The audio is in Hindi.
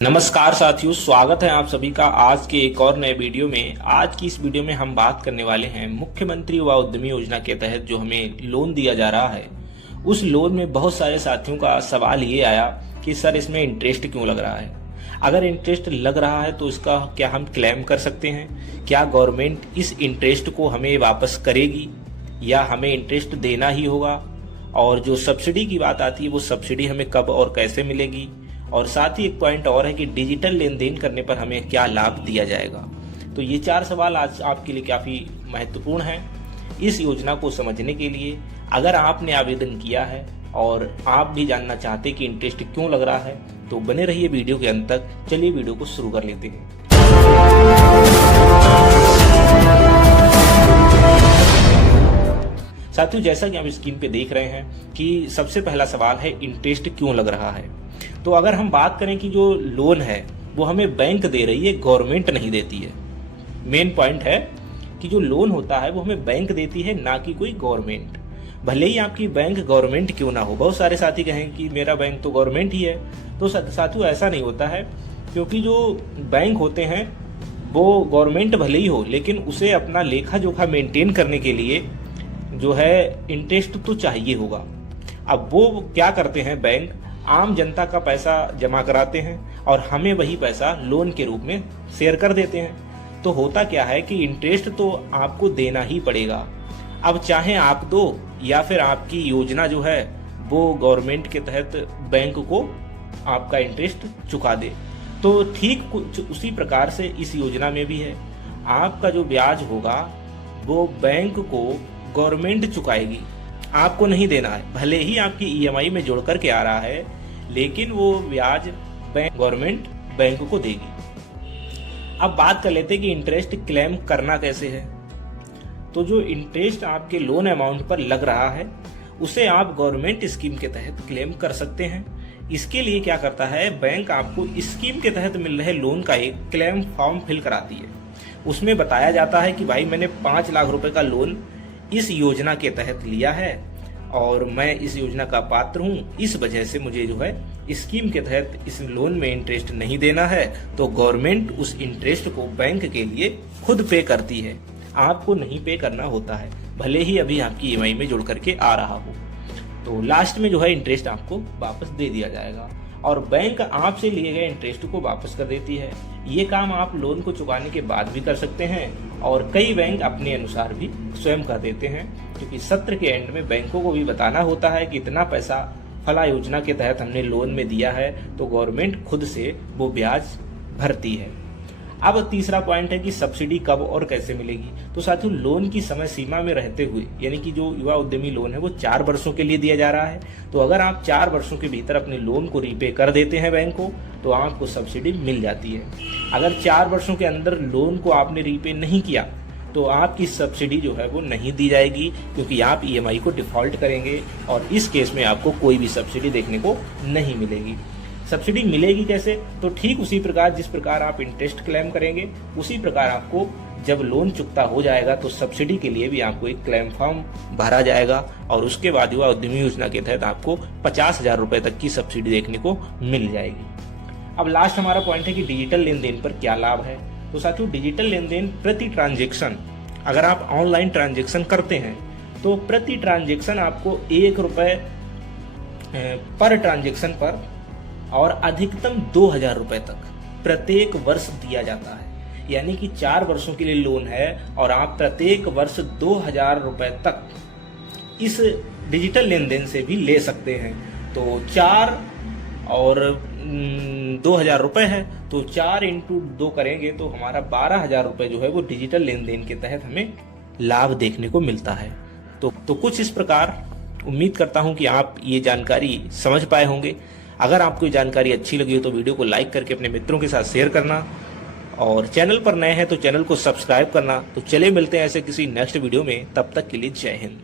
नमस्कार साथियों, स्वागत है आप सभी का आज के एक और नए वीडियो में। आज की इस वीडियो में हम बात करने वाले हैं मुख्यमंत्री युवा उद्यमी योजना के तहत जो हमें लोन दिया जा रहा है। उस लोन में बहुत सारे साथियों का सवाल ये आया कि सर इसमें इंटरेस्ट क्यों लग रहा है। अगर इंटरेस्ट लग रहा है तो इसका क्या हम क्लेम कर सकते हैं? क्या गवर्नमेंट इस इंटरेस्ट को हमें वापस करेगी या हमें इंटरेस्ट देना ही होगा? और जो सब्सिडी की बात आती है वो सब्सिडी हमें कब और कैसे मिलेगी? और साथ ही एक पॉइंट और है कि डिजिटल लेन देन करने पर हमें क्या लाभ दिया जाएगा। तो ये 4 सवाल आज आपके लिए काफ़ी महत्वपूर्ण हैं। इस योजना को समझने के लिए अगर आपने आवेदन किया है और आप भी जानना चाहते कि इंटरेस्ट क्यों लग रहा है तो बने रहिए वीडियो के अंत तक। चलिए वीडियो को शुरू कर लेते हैं। साथियों, जैसा कि आप स्क्रीन पे देख रहे हैं कि सबसे पहला सवाल है इंटरेस्ट क्यों लग रहा है। तो अगर हम बात करें कि जो लोन है वो हमें बैंक दे रही है, गवर्नमेंट नहीं देती है। मेन पॉइंट है कि जो लोन होता है वो हमें बैंक देती है, ना कि कोई गवर्नमेंट। भले ही आपकी बैंक गवर्नमेंट क्यों ना हो। बहुत सारे साथी कहें कि मेरा बैंक तो गवर्नमेंट ही है। तो साथियों, ऐसा नहीं होता है, क्योंकि जो बैंक होते हैं वो गवर्नमेंट भले ही हो लेकिन उसे अपना लेखा जोखा मेंटेन करने के लिए जो है इंटरेस्ट तो चाहिए होगा। अब वो क्या करते हैं, बैंक आम जनता का पैसा जमा कराते हैं और हमें वही पैसा लोन के रूप में शेयर कर देते हैं। तो होता क्या है कि इंटरेस्ट तो आपको देना ही पड़ेगा। अब चाहे आप दो या फिर आपकी योजना जो है वो गवर्नमेंट के तहत बैंक को आपका इंटरेस्ट चुका दे। तो ठीक कुछ उसी प्रकार से इस योजना में भी है। आपका जो ब्याज होगा वो बैंक को गवर्नमेंट चुकाएगी, आपको नहीं देना है। भले ही आपकी ईएमआई में जोड़ करके आ रहा है लेकिन वो ब्याज गवर्नमेंट बैंक को देगी। अब बात कर लेते हैं कि इंटरेस्ट क्लेम करना कैसे है। तो जो इंटरेस्ट आपके लोन अमाउंट पर लग रहा है उसे आप गवर्नमेंट स्कीम के तहत क्लेम कर सकते हैं। इसके लिए क्या करता है, बैंक आपको स्कीम के तहत मिल रहे लोन का एक क्लेम फॉर्म फिल कराती है। उसमें बताया जाता है कि भाई मैंने 5 लाख रुपए का लोन इस योजना के तहत लिया है और मैं इस योजना का पात्र हूँ, इस वजह से मुझे जो है स्कीम के तहत इस लोन में इंटरेस्ट नहीं देना है। तो गवर्नमेंट उस इंटरेस्ट को बैंक के लिए खुद पे करती है, आपको नहीं पे करना होता है, भले ही अभी आपकी ईएमआई में जुड़ करके आ रहा हो। तो लास्ट में जो है इंटरेस्ट आपको वापस दे दिया जाएगा और बैंक आपसे लिए गए इंटरेस्ट को वापस कर देती है। ये काम आप लोन को चुकाने के बाद भी कर सकते हैं और कई बैंक अपने अनुसार भी स्वयं कर देते हैं, क्योंकि सत्र के एंड में बैंकों को भी बताना होता है कि इतना पैसा फला योजना के तहत हमने लोन में दिया है, तो गवर्नमेंट खुद से वो ब्याज भरती है। अब तीसरा पॉइंट है कि सब्सिडी कब और कैसे मिलेगी। तो साथियों, लोन की समय सीमा में रहते हुए, यानी कि जो युवा उद्यमी लोन है वो 4 वर्षों के लिए दिया जा रहा है। तो अगर आप 4 वर्षों के भीतर अपने लोन को रीपे कर देते हैं बैंक को तो आपको सब्सिडी मिल जाती है। अगर 4 वर्षों के अंदर लोन को आपने रीपे नहीं किया तो आपकी सब्सिडी जो है वो नहीं दी जाएगी, क्योंकि आप ईएमआई को डिफॉल्ट करेंगे और इस केस में आपको कोई भी सब्सिडी देखने को नहीं मिलेगी। सब्सिडी मिलेगी कैसे? तो ठीक उसी प्रकार जिस प्रकार आप इंटरेस्ट क्लेम करेंगे उसी प्रकार आपको जब लोन चुकता हो जाएगा तो सब्सिडी के लिए भी आपको एक क्लेम फॉर्म भरा जाएगा और उसके बाद युवा उद्यमी योजना के तहत आपको 50,000 रुपए तक की सब्सिडी देखने को मिल जाएगी। अब लास्ट हमारा पॉइंट है कि डिजिटल लेन देन पर क्या लाभ है। तो साथियों, डिजिटल लेन देन प्रति ट्रांजेक्शन, अगर आप ऑनलाइन ट्रांजेक्शन करते हैं तो प्रति ट्रांजेक्शन आपको 1 रुपए पर ट्रांजेक्शन पर और अधिकतम 2,000 रुपए तक प्रत्येक वर्ष दिया जाता है। यानी कि 4 वर्षों के लिए लोन है और आप प्रत्येक वर्ष 2,000 रुपए तक इस डिजिटल लेन देन से भी ले सकते हैं। तो 4 और 2,000 रुपए है, तो 4 × 2 करेंगे तो हमारा 12,000 रुपए जो है वो डिजिटल लेन देन के तहत हमें लाभ देखने को मिलता है। तो कुछ इस प्रकार उम्मीद करता हूं कि आप ये जानकारी समझ पाए होंगे। अगर आपको ये जानकारी अच्छी लगी हो तो वीडियो को लाइक करके अपने मित्रों के साथ शेयर करना और चैनल पर नए हैं तो चैनल को सब्सक्राइब करना। तो चले मिलते हैं ऐसे किसी नेक्स्ट वीडियो में, तब तक के लिए जय हिंद।